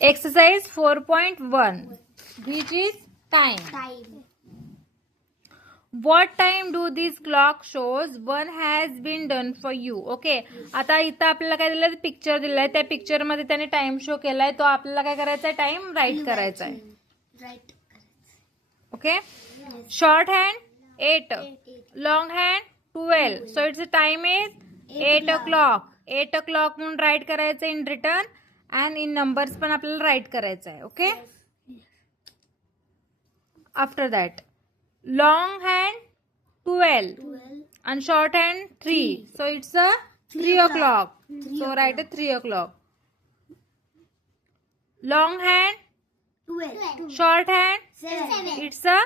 Exercise 4.1, which is time. What time do this clock shows? One has been done for you. Okay. आता इथं आपल्याला काय दिलंय, picture दिलाय. त्या पिक्चर मध्ये त्याने टाइम शो केलाय. तो आपल्याला काय करायचा आहे, टाइम राईट करायचा आहे. Okay. Short hand 8, long hand 12. So it's time is 8 o'clock. 8 o'clock म्हणून राईट करायचं in return and in numbers पण आपल्याला राईट करायचं आहे. Okay. After that long hand 12 and short hand 3. So it's a 3 o'clock. So write a 3 o'clock. Long hand 12. short hand 7. it's a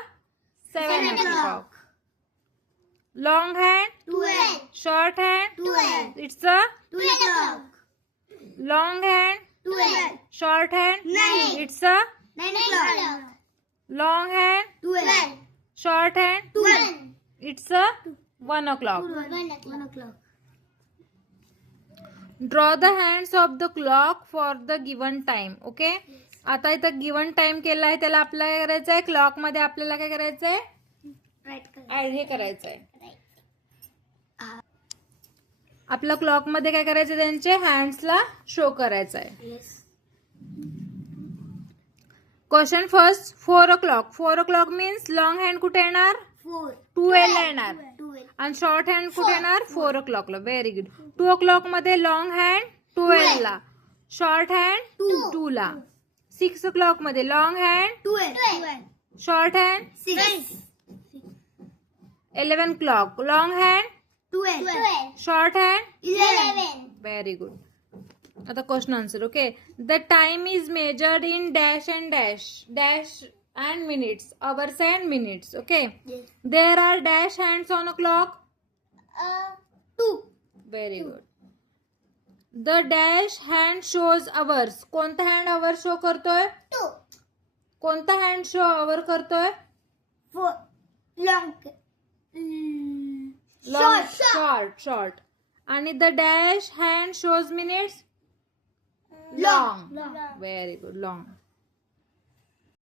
7 o'clock. Long hand 12. short hand 12. it's a 2 o'clock. long hand 12. short hand 9. it's a 9 o'clock. long hand 12. short hand 12. it's a 1 o'clock. 1 o'clock. Draw the hands of the clock for the given time. Okay. आता इथं given time केला आहे, त्याला आपल्याला काय करायचं आहे, clock मध्ये आपल्याला काय करायचं आहे, हे करायचं आहे. आपल्या क्लॉक मध्ये काय करायचं, त्यांचे हँड्सला शो करायचं आहे. Question first. 4 o'clock. 4 o'clock means long hand कुठे येणार, 4. 12 ला येणार. 12. आणि शॉर्ट हँड कुठे येणार, 4 o'clock ला. Very good. 2 o'clock मध्ये लॉंग हँड 12 ला, शॉर्ट हँड 2 ला. 6 o'clock मध्ये long hand 12. Short hand 6. 11 o'clock long hand 12. Short hand 11. Very good. आता question answer. Okay. The time is measured in dash and dash, dash and minutes, hours and minutes. Okay. Yes. There are dash hands on a clock. 2. Very good. The dash hand shows hours. कोणता hand hour show करतोय, 2. कोणता hand show hour करतोय, 4. Long. Short. आणि the dash hand shows minutes, Long. Very good, long.